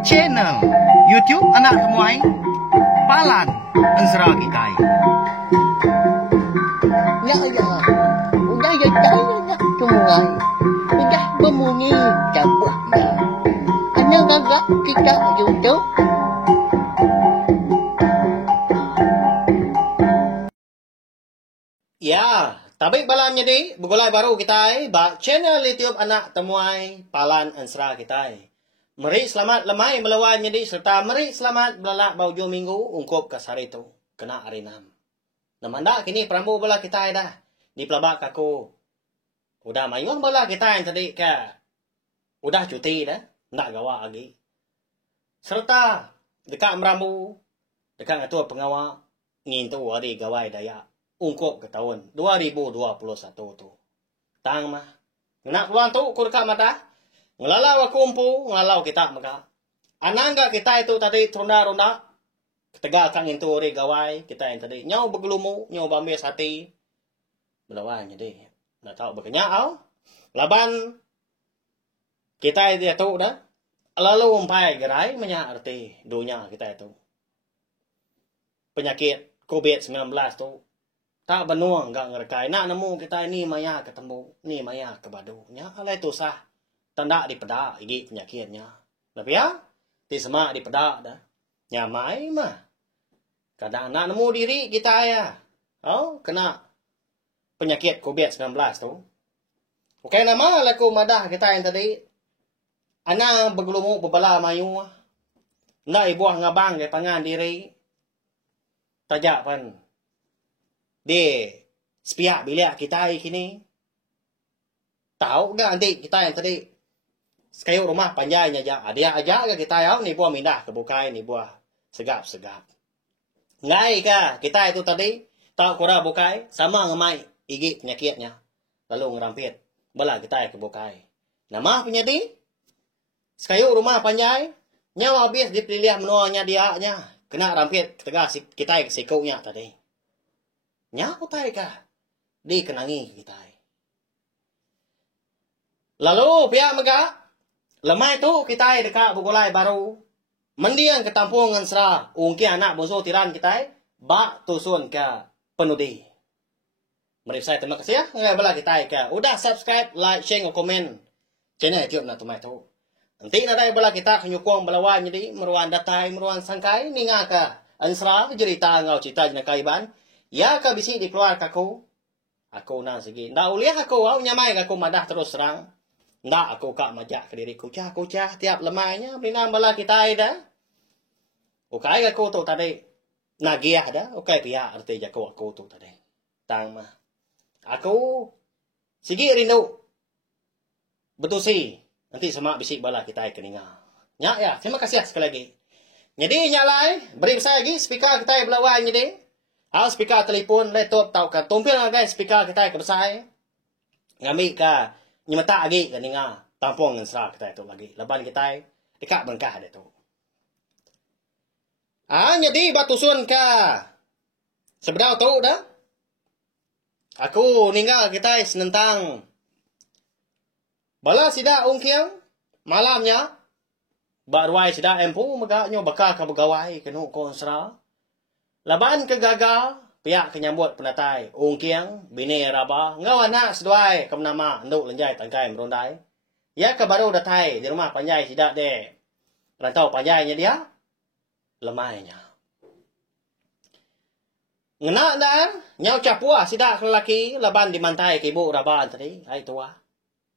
Channel YouTube anak temuai Palan Ensra Kitai. Ya ya, udah ya ya tungai, udah bemunyi cabut ya. Ana gagak kita YouTube. Ya, tapi balam jadi begulai baru kita ba channel YouTube anak temuai Palan Ensra kita. Meri selamat lemai melawan jadi serta meri selamat belalak baujo minggu ungkop ke sari tu kena arinam. Namanda kini perambu bala kita dah di pelabak aku. Udah mayuang bala kita yang tadi ke udah cuti dah, nak gawa lagi. Serta dekat merambu dekat ketua pengawal ngintu hari gawai daya ungkop ke tahun 2021 tu. Tang mah. Nak keluar tu ku dekat mata. Ngelalau aku umpu, ngelalau kita maka. Anangga kita itu tadi ronda-ronda. Ketegal kang itu ori gawai kita yang tadi. Nyau bergelumu, nyau bambil hati. Belawan jadi. Nak tahu berkenyau. Laban kita itu dah. Lalu umpai gerai menyak arti dunia kita itu. Penyakit COVID-19 tu. Tak benuang enggak ngerekai. Nak nemu kita ini maya ketemu. Ni maya kebadu. Nya alai tu sah. Tanda di pedak igi penyakitnya. Tapi ya, di semak di pedak dah. Nyamai mah. Kadang nak nemu diri kita ya. Oh, kena penyakit COVID-19 tu. Okey nama laku madah kita yang tadi. Ana bergelumuk berbala mayu. Nak ibuah ngabang ke pangan diri. Tajak pan. Di sepiak bilik kita kini. Tahu enggak nanti kita yang tadi. Sekayuk rumah panjainya aja. Ada aja ke kita ya. Ni buah mindah ke bukai. Ni buah segap-segap. Ngai ka. Kita itu tadi. Tahu kura bukai. Sama ngemai. Igi penyakitnya. Lalu ngerampit. Bala kita ke bukai. Nama penyedi. Sekayuk rumah panjai. Nyawa habis dipilih menuanya dia nya. Kena rampit. Ketegak kita ke sikuknya tadi. Nya utai ka. Dikenangi kita. Lalu pihak megak. Lemai tu kita dekat Bugulai baru. Mendiang ke Tampung Ensra. Ungki anak bungsu tiran kita. Bak tusun ke penudi. Mari saya terima kasih ya. Ngabala kita ke. Udah subscribe, like, share, komen. Channel YouTube na tumai tu. Nanti na bala kita kenyukong balawan jadi. Meruan datai, meruan sangkai. Ninga ke Ensra. Cerita ngau cita jena kaiban. Ya ke bisi dikeluar kaku. Aku na sige. Nda uliah aku. Nyamai aku madah terus serang. Ndak aku kak majak ke diriku. Kucah tiap lemahnya. Bina bala kita dah. Ukai aku tu tadi. Nagiah dah. Ukai pihak arti jaku aku tu tadi. Tang mah. Aku. Sigi rindu. Betul sih. Nanti semak bisik bala kita keninga. Ya. Terima kasih sekali lagi. Jadi nyalai. Beri saya lagi. Speaker kita belawan jadi. Speaker telefon. Laptop tau kan. Tumpil lah guys. Speaker kita besar. Ngambil ke. Nyemata lagi ke ninga Tampung Ensra kita itu lagi. Leban kita dekat bengkah ada tu. Jadi batu sun ke. Sebenarnya tahu dah. Aku ninggal kita senentang. Bala sida ungkiang. Malamnya. Barwai sida empu. Magaknya bakal ke begawai. Kenu ko Ensra. Leban ke gagal. Pihak kenyambut penatai. Ungkiang, bini raba. Ngawan nak seduai. Kemenama. Nduk lenjai tangkai merondai. Ya ke baru datai. Di rumah panjai sidak de. Rantau panjainya dia. Lemainya. Ngenak dan. Nyau capua sidak lelaki. Leban dimantai ke ibu raba tadi. Hai tua.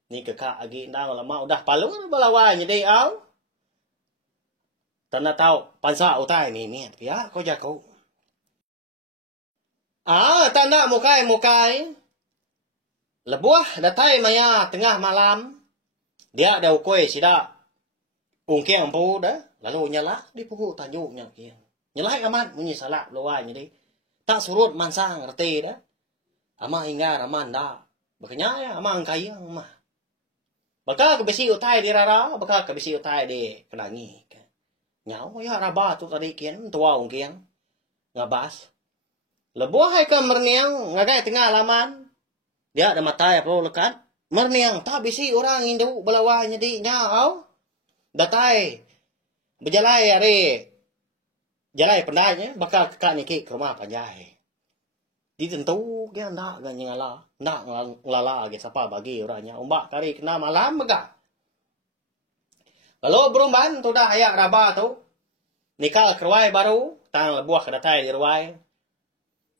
Ni kekak lagi. Nang lama udah palu. Balawan jadi au. Tanda tahu. Pansa utai mimit. Ya kau jago. Tanda mukai. Lebuah datai maya tengah malam. Dia ada ukoi sida. Ungkiang pu dah. Lalu nyala di puhu tanjuknya. Nyala amat bunyi salak luar jadi. Tak surut mansang reti dah. Ama hingga raman dah. Bakanya ya ama angkai mah. Bakal kebisi utai di rara. Bakal kebisi utai di kenangi. Nyau ya raba tu tadi kian. Tua ungkiang. Ngabas. Lebuah hai ke merniang ngagai tengah alaman. Dia ada mata ya perlu lekat. Merniang tak bisi orang Hindu belawanya di nyau. Datai berjalai hari jalai pendainya bakal kakak niki ke rumah panjai. Ditentu dia nak ngala, nak ngelala ge siapa bagi orangnya. Umbak kari kena malam mega. Kalau berumban tu dah ayak raba tu. Nikah kerwai baru, tang lebuah ke datai di ruai.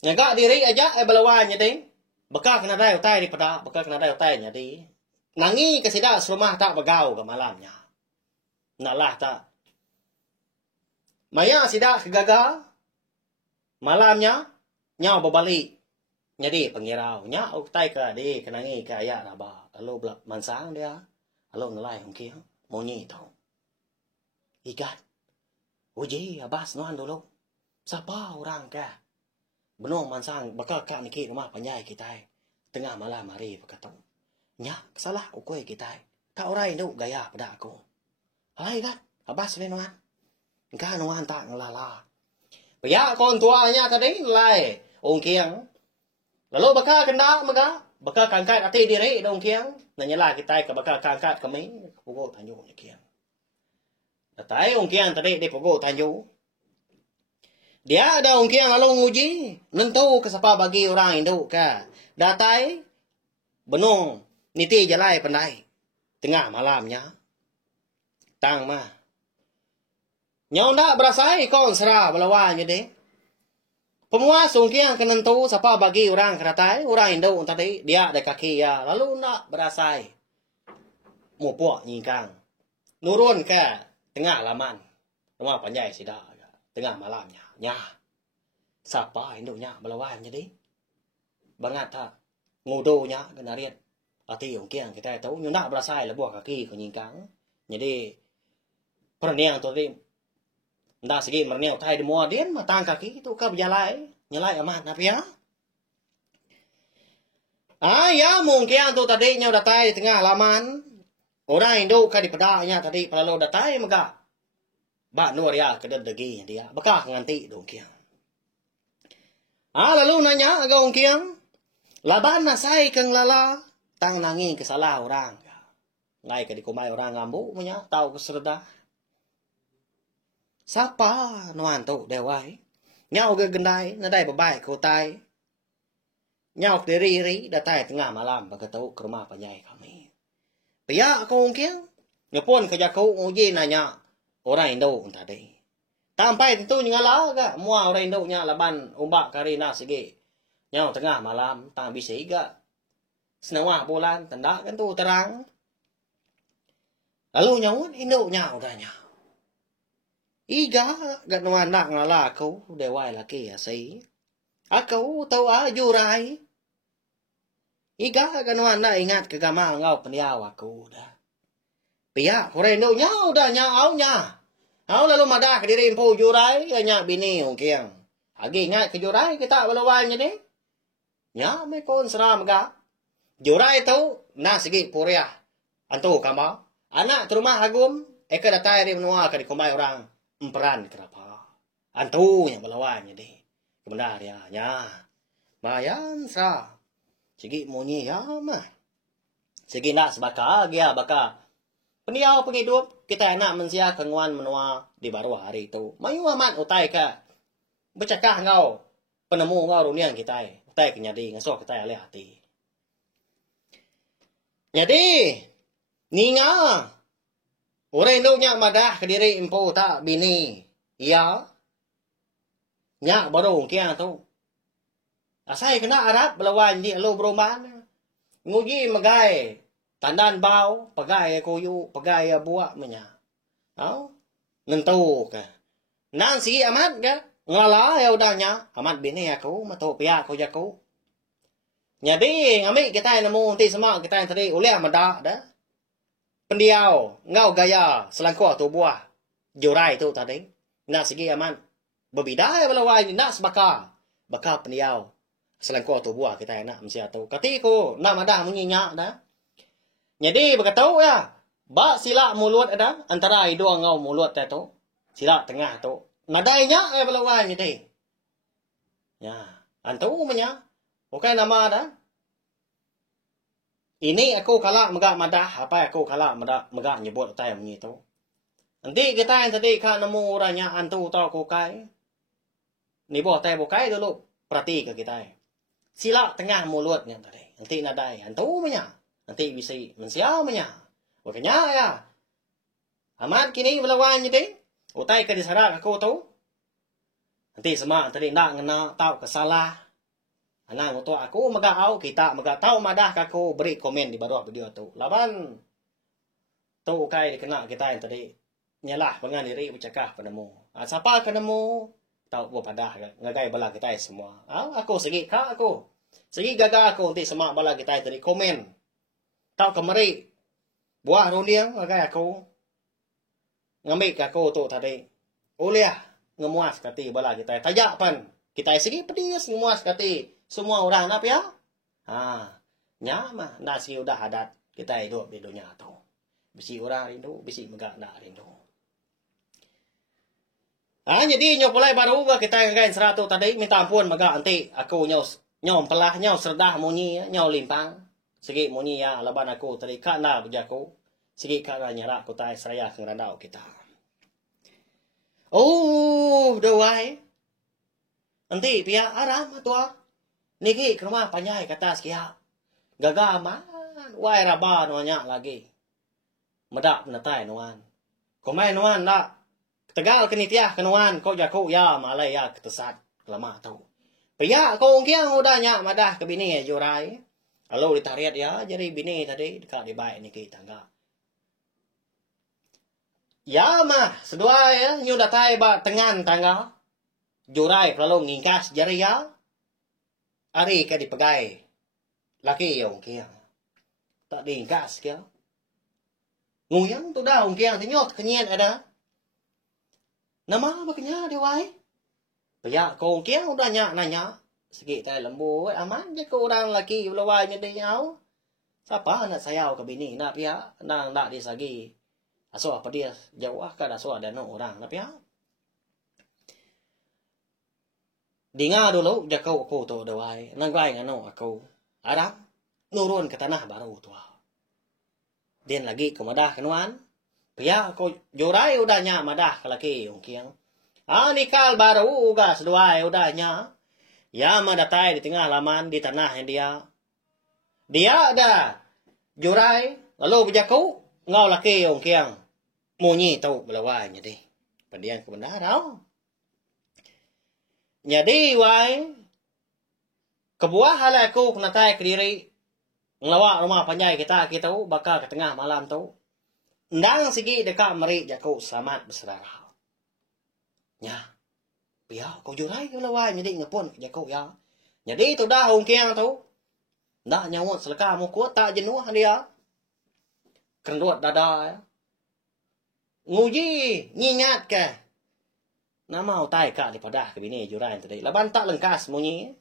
Ngagak diri aja belawanya ding. Bakal kena dai utai di pada, bakal kena dai utai nya di. Nangi ke sida serumah tak begau ke malamnya. Naklah tak. Maya sida ke gagal. Malamnya nyau berbalik. Jadi pengirau. Nyau utai ke di kenangi ke ayak raba. Lalu belak mansang dia. Lalu ngelai mungkin. Monyi tau. Ikat. Uji abas nuan dulu. Siapa orang ke? Benong mansang bakal kak niki rumah panjai kita. Tengah malam hari berkata. Nyak salah ukui kita. Tak orang itu gaya pada aku. Hai kan? Abas ni nuan. Engkau nuan tak ngelala. Pihak kon tuanya tadi ngelai. Ong kiang. Lalu bakal kena mega. Bakal kangkat hati diri dong kiang. Nanyalah kita ke bakal kangkat kami. Pukul tanjung ni kiang. Datai ong kiang tadi di pukul tanjung. Dia ada ong kiang lalu nguji. Nentu ke siapa bagi orang Hindu ke. Datai. Benung. Niti jalai pandai. Tengah malamnya. Tang mah. Nyau nak berasai kon serah belawanya deh. Pemuas ong kiang kenentu siapa bagi orang keratai. Orang Hindu tadi. Dia ada kaki ya. Lalu nak berasai. Mupuak nyingkang. Nurun ke tengah laman. Rumah panjai sida. Tengah malamnya. Nya. Siapa Hindunya belawanya deh. Bangat tak. Ngudonya kena riat. Hati ong kiang kita tahu. Nyu nak berasai lah buah kaki ke nyingkang. Jadi. Perniang tu tadi. Ndak segi merniang tai di mua din. Matang kaki tu ke berjalai. Nyalai amat napi ya. Ya mungkin tu tadi nyu datai tengah laman. Orang Hindu ka di pedaknya tadi. Lalu datai mega. Bak nur ya keded degi dia. Bekah nganti dong kiang. Lalu nanya agak ong kiang. Laban nasai keng lala. Tang nangi kesalah orang. Ngai ke dikumai orang ngambu punya. Tahu keserdah. Siapa nuan tu dewai. Nyau ke gendai. Nadai bebaik kau tai. Nyau ke diri datai tengah malam. Berkata ke rumah panjai kami. Pihak aku ong kiang. Nyepun kerja kau uji nanya. Orang Hindu tadi. Sampai tentu nyala ke. Mua orang Hindu nya laban umbak karina segi. Nyau tengah malam. Tang bisa iga. Senawah bulan. Tanda kan tu terang. Lalu nyawun Hindu nya udahnya. Iga. Ganuan nak ngala aku. Dewai laki asi. Aku tahu jurai. Iga ganuan nak ingat kegama ngau pendiaw aku dah. Pihak orang Hindu nya udah nyau nya. Lalu madah ke diri impu jurai. Nya bini ong kiang. Agi ingat ke jurai kita belawanya ni. Nya me kon seram ga. Jurai tu na segi puriah. Antu kama. Anak terumah agum. Eka datai di menua ke dikumai orang. Emperan kenapa. Antu yang belawanya ni. Kebenar ya. Nya. Mayan sa. Segi munyi ya mah. Segi nak sebaka. Gia baka. Pendiaw penghidup. Kita nak mensia kenguan menua di baru hari itu. Mayu amat utai ka. Bercakap ngau. Penemu ngau runian kita. Utai kenyadi. Ngasok kita alih hati. Jadi. Ninga. Orang Hindu nyak madah ke diri impu tak bini. Iya. Nyak baru kiang tu. Asai kena Arab belawan di alo beroman. Nguji magai. Tandan bau, pagai kuyu, pagai buak menya. Nentu ke. Nan si amat ke. Ngala ya udahnya. Amat bini aku, matu pihak aku jaku. Jadi ngambil kita yang nemu nanti semua kita yang tadi oleh madak dah. Pendiau, ngau gaya, selangkau tu buah. Jurai tu tadi. Nak segi amat. Berbeda ya belawai, nak sebaka. Baka pendiau. Selangkau tu buah kita yang nak mesti tu. Katiku, nak madah menyenyak dah. Jadi berkata ya. Bak sila mulut ada. Antara hidung ngau mulut tu. Sila tengah tu. Nadainya ya belawai jadi. Ya. Antu punya. Bukan nama ada. Ini aku kalah megak madah, apa aku kalah megak nyebut tay bunyi tu. Nanti kita yang tadi kan nemu orangnya antu tau kokai. Ni boh tay bokai dulu perhati ke kita. Sila tengah mulutnya tadi. Nanti nadai antu punya. Nanti bisa mensial punya. Makanya ya. Amat kini melawan jadi. Utai ke disarak aku tu. Nanti semua tadi nak ngena tahu kesalah. Anang untuk aku megak kita megak tahu madah aku beri komen di bawah video tu. Laban tu kai dikena kita yang tadi nyalah pengan diri bercakap penemu. Siapa kenemu tahu buat padah ngagai bala kita semua. Aku segi ka aku. Segi gaga aku nanti semua bala kita tadi komen. Tahu kemari buah roliang ngagai aku. Ngambil aku tu tadi. Uliah ngemuas kati bala kita. Tajak pan. Kita segi pedis ngemuas kati. Semua orang nak ya? Nyama nasi udah adat kita hidup di dunia tu. Bisi orang rindu, bisi megak nak rindu. Jadi nyopulai baru kita yang serat tu tadi minta ampun megak nanti aku nyom pelah nyau serdah munyi nyau limpang. Segi munyi ya laban aku tadi kana berjaku. Segi kana nyarak aku tai seraya ngerandau kita. Oh, doai. Nanti pihak aram tua. Niki ke rumah panjai kata sekian. Gagal man. Wai raba nuanya lagi. Medak menetai nuan. Komai nuan tak. Tegal kenitiah ke nuan. Kau jaku ya malai ya ketesat. Lemah tau. Pihak kau kiang udah nyak madah ke bini jurai. Kalau ditariat ya. Jadi bini tadi dekat di baik niki tangga. Ya mah. Sedua ya. Nyu datai ba tengan tangga. Jurai kalau ngingkas jari ya. Ari ka dipagai. Laki yung kiyang. Tak diingkas kiyang. Nguyang tu dah yung kiyang. Tinyot kanyan ada. Nama ba kanya diwai? Paya kong kiyang udah nanya. Sige tayo lembu. Aman. Di ko orang laki. Ulawai niya di yaw. Sapa nak sayaw ka bini. Na piya. Nang nak disagi. Aso apa dia. Jauh ka. Aso ada no orang. Na piya. Di nga dulu jakau aku tu dawai nanggai ngano aku Arab nurun ke tanah baru tu. Den lagi ke madah kenuan. Pia aku jorai udahnya madah ke laki yung kiang. Nikal baru uga seduai udahnya. Ya madatai di tengah laman di tanah yang dia. Dia ada jorai lalu berjakau ngau laki yung kiang. Munyi tau belawai jadi. Pendian ke benda tau. Jadi, wai, kebuah halai aku kena tay ke diri. Ngelawak rumah panjai kita bakal ke tengah malam tu. Ndang sigi dekat merik jaku selamat berserah. Ya, biar kau jurai ke lawai jadi ngepun jaku ya. Jadi tu dah hong kiang tu. Ndak nyawut seleka muka tak jenuh dia. Kendut dada ya. Nguji, nyingat ke. Nama utai kak di padah ke bini jurai tadi. Laban tak lengkas munyi.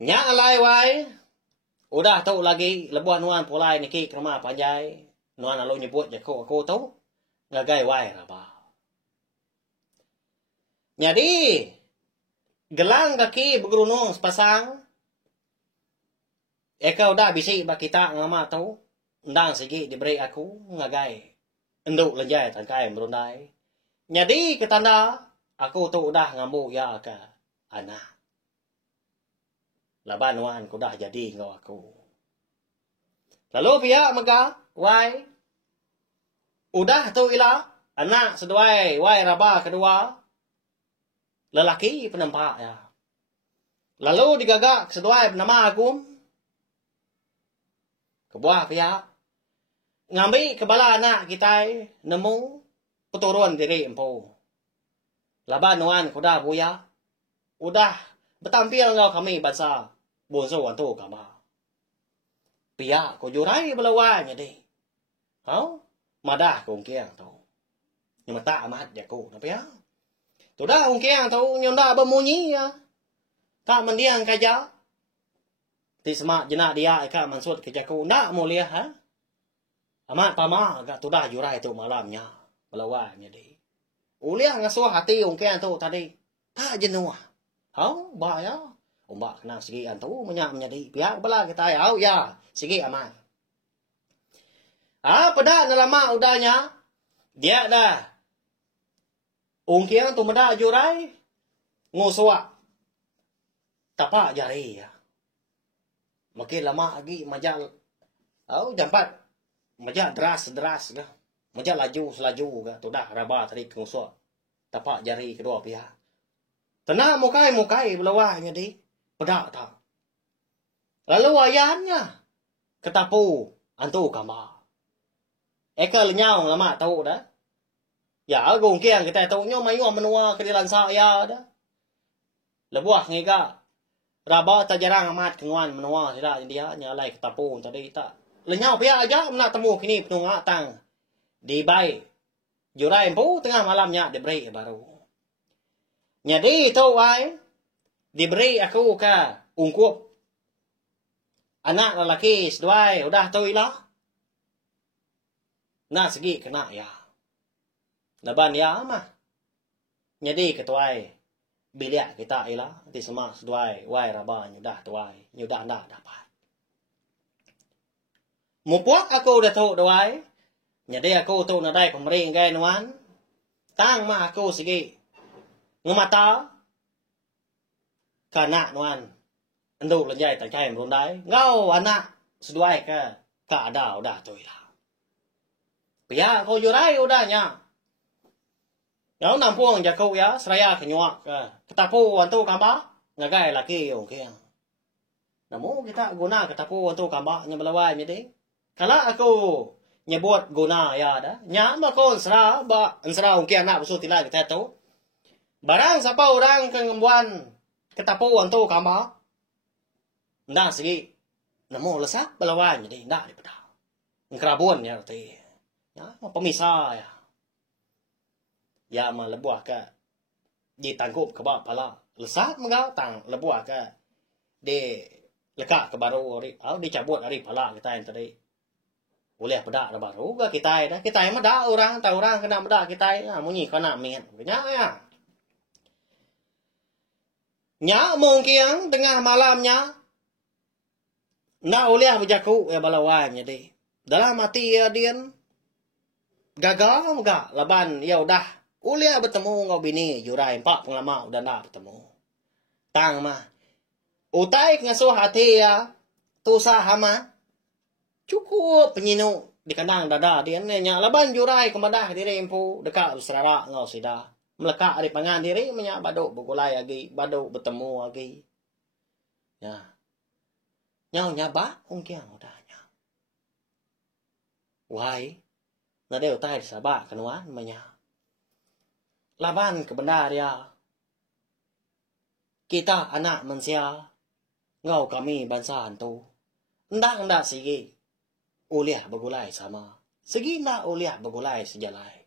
Nyak alai wai. Udah tu lagi lebuan nuan pulai niki ke rumah panjai. Nuan lalu nyebut jaku aku tu. Ngagai wai raba. Jadi. Gelang kaki bergerunung sepasang. Eka udah bisik bak kita ngama tu. Ndang segi diberi aku ngagai. Enduk lenjai tangkai merundai. Jadi ketanda aku tu udah ngambu ya ke anak. Laban wan ku dah jadi ngau aku. Lalu pihak mega wai. Udah tu ila anak seduai wai raba kedua. Lelaki penempak ya. Lalu digagak seduai bernama Agum. Kebuah pihak. Ngambil kepala anak kita nemu peturun diri empu. Laban nuan kuda buya. Udah bertampil ngau kami bahasa bonso wantu kama. Pia ko jurai belawanya deh. Madah kong kiang tu. Nhưng mà tak amat jaku na pia. Tu dah kong kiang tu nyonda bermunyi ya. Tak mendiang kaja. Ti semak jenak dia ika mansud ke jaku nak mulia ha. Amat pama agak tu dah jurai tu malamnya. Belawanya deh. Uliah ngasuh hati kong kiang tu tadi. Tak jenuh. Bahaya. Ombak kena segi antu menjadi pihak bala kita ya ya segi aman. Pada lama udahnya dia dah ungkiang tu meda jurai nguswa tapak jari ya. Makin lama lagi majal jampat majal deras ga. Majal laju ga tu dah raba tarik nguswa tapak jari kedua pihak. Tenang mukai belawahnya di pedak tak. Lalu ayahnya ketapu antu kama. Eka lenyau lama tahu dah. Ya agung kiang kita tahu nyo mayu menua ke dilan saya dah. Lebuah ngega. Raba tak jarang amat kenguan menua tidak dia nyalai ketapu tadi tak. Lenyau pihak aja nak temu kini penungak tang. Di baik. Jurai empu tengah malamnya diberi baru. Jadi tahu ai diberi aku ke ungkup anak lelaki seduai udah tahu ilah. Nah segi kena ya. Laban ya mah. Jadi ketuai bilik kita ilah di semak seduai wai raba nyudah tuai nyudah ndak dapat. Mupuak aku udah tahu doai. Jadi aku tahu nadai pemering gai nuan. Tang mah aku segi ngemata kana nuan. Enduk lenjai tak cai merundai. Ngau anak seduai ke ada udah tuh ilah. Pia kau jurai udahnya. Yang nampung jakau ya seraya kenyuak ke. Ketapu antu kamba ngagai laki yung kiang. Namu kita guna ketapu antu kamba nya belawai jadi. Kalau aku nyebut guna ya dah. Nya makon sera ba ansera yung kiang nak busu tila kita tu. Barang siapa orang kengembuan ketapu antu kamba. Ndak segi. Namu lesak belawai jadi ndak dipedah. Ngkerabun ya roti. Ya, pemisah ya. Ya mà lebuah ke di tangkup ke bawah pala. Lesat mengal tang lebuah ke di lekak ke baru hari. Dicabut hari pala kita yang tadi. Boleh pedak dah baru ke kita dah. Kita yang medak orang, tahu orang kena medak kita ya. Munyi kena min. Nya ya. Nya mungkin tengah malamnya nak boleh berjaku ya balawan jadi. Dalam hati ya dia gagal enggak laban ya udah ulia bertemu ngau bini jurai empat penglama udah nak bertemu tang mah utai ngasuh hati ya tu sahama cukup penyinu di kandang dada dia nya laban jurai kemadah diri empu dekat usrara ngau sida melekak di pangan diri menya baduk begulai lagi baduk bertemu lagi ya nyau nyaba ungkiang udahnya why nó đều tay sa ba kanuan manya laban kebenar ya kita anak manusia ngau kami bangsa antu ndak sigi uliah begulai sama segi nak uliah begulai sejalai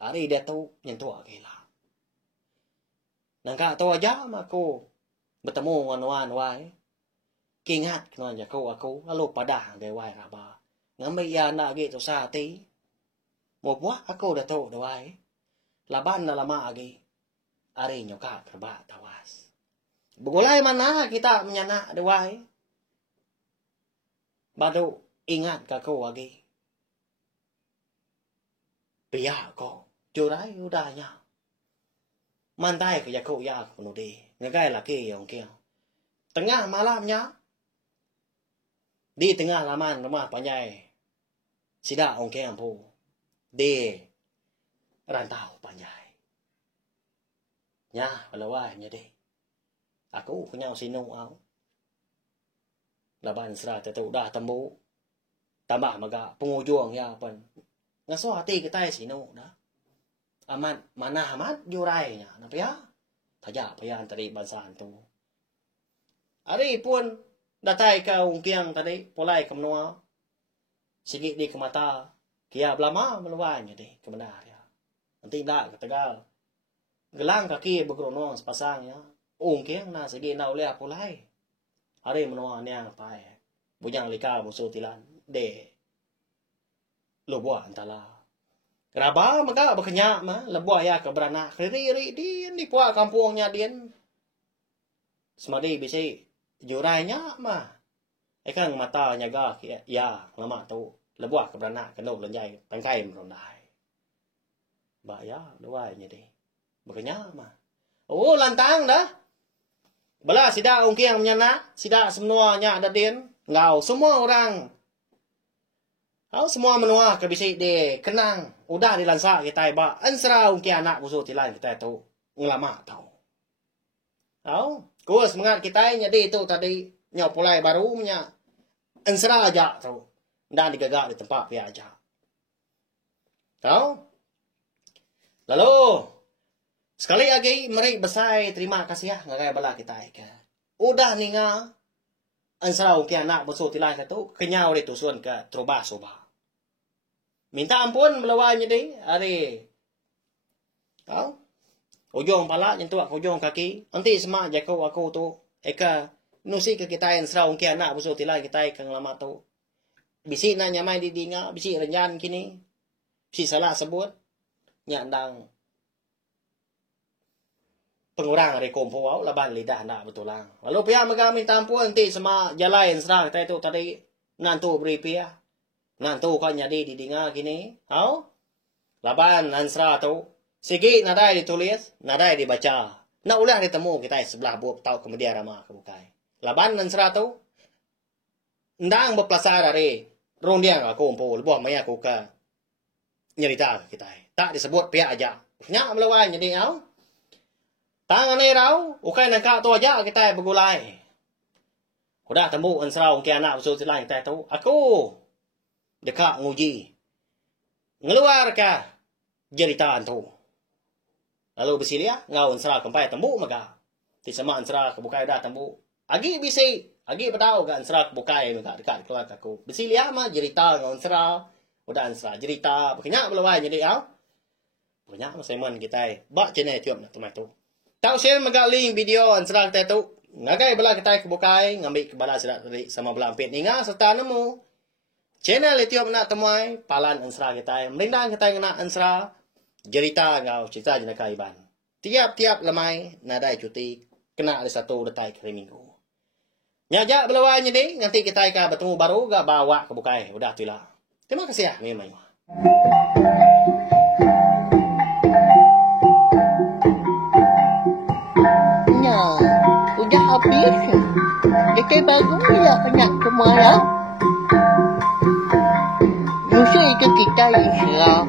hari dia tu nyentuh gila nangka tu aja aku bertemu nganuan wai kingat kenon aku lalu padah gay wai raba ngambil ya nak gitu sati một buah aku udah tahu doai. Laban na lama lagi. Ari nyoka kerba tawas. Begulai mana kita menyana doai. Badu ingat kaku lagi. Pia ko jurai udahnya. Mantai ke yaku ya kuno di. Ngagai laki yang kia. Tengah malamnya. Di tengah laman rumah panjai. Sida ong kia ampu. Di rantau panjai. Nya balawanya deh. Aku punya sinu au. Laban sera tu dah temu. Tambah maga pengujuang ya pan. Ngaso hati kita sinu dah. Aman mana amat jurainya. Napa ya? Taja payan tadi bansan tu. Ari pun datai ka ungkiang tadi polai kemnua. Sigit di ke mata. Kia belama meluanya deh kebenar ya. Nanti nak ketegal. Gelang kaki bergeronong sepasang ya. Ungkiang na segi na oleh apulai. Hari menua niang pai. Bujang lika musuh tilan de. Lebuah antala. Kenapa maka berkenyak mah lebuah ya ke beranak. Riri di puak kampungnya dia. Semadi bisi Jurainya mah. Kan mata nyaga ya lama tu. Lebuah ke beranak ke nok lenjai tangkai merondai. Ba ya dua nya deh. Makanya mah. Oh lantang dah. Bala sida ungkiang menyana, sida semuanya ada din. Ngau semua orang. Kau semua menua ke bisik de kenang. Udah dilansa kita ba. Ansra ungkiang anak busu tilan kita tu ngelama tahu. Tahu? Kau semangat kita nyadi itu tadi nyau pulai baru nya. Ansra aja tahu. Dan digagak di tempat pihak aja. Tahu? Lalu, sekali lagi, mari besar terima kasih ya. Ngagai bala kita. Udah nih nga. Ansara uki anak bersuh tilang itu. Kenyau di tusun ke troba soba. Minta ampun melawanya deh. Hari. Tahu? Ujung pala, nyentuak ujung kaki. Nanti semak jakau aku tu. Eka, nusi ke kita ansara uki anak bersuh tilang kita. Kang lama tu. Bisi na nyamai di dinga, bisi renyan kini. Bisi salah sebut. Nyandang. Pengurang dari kompo wau laban lidah nak betulang. Lalu pihak megamit tampun nanti sama jalain serang kita itu tadi nantu beri pihak. Nantu kan jadi di dinga kini. Au? Laban ansra tu. Sigi nadai ditulis, nadai dibaca. Nak ulah ditemu kita sebelah buat tahu kemudian ramah kebukai. Laban ansra tu. Ndang berpelasar dari rondiang aku umpu lebuah maya aku ke nyerita kita. Tak disebut pihak aja. Nyak melawan jadi au. Tangan ni rau, ukai nak tu aja kita bergulai. Udah temu ansra ungki anak usul lain kita tu. Aku dekat nguji. Ngeluar ke jeritaan tu. Lalu bersilia ngau ansra kampai temu maka. Ti sama ansra kebukai dah temu. Agi bisi Agi patau kan ansra bukai maka dekat keluar aku. Bersilia mah cerita dengan ansra. Udah ansra cerita. Berkenyak belawai jadi au. Berkenyak mah semen kita. Bak channel tiup nak temai tu. Tahu share magaling video ansra kita tu. Ngagai bala kita kebukai ngambil ke bala serat tadi sama bala ampit ninga serta nemu. Channel tiup nak temai palan ansra kita. Merindang kita nak ansra cerita ngau cerita jenaka iban. Tiap-tiap lemai nadai cuti kena ada satu detai hari minggu. Nyajak belawanya deh, nanti kita akan bertemu baru gak bawa ke bukai. Udah tu lah. Terima kasih ya, memang. Nah, udah habis. Dekat baru ya kena semua ya. Musuh itu kita Islam.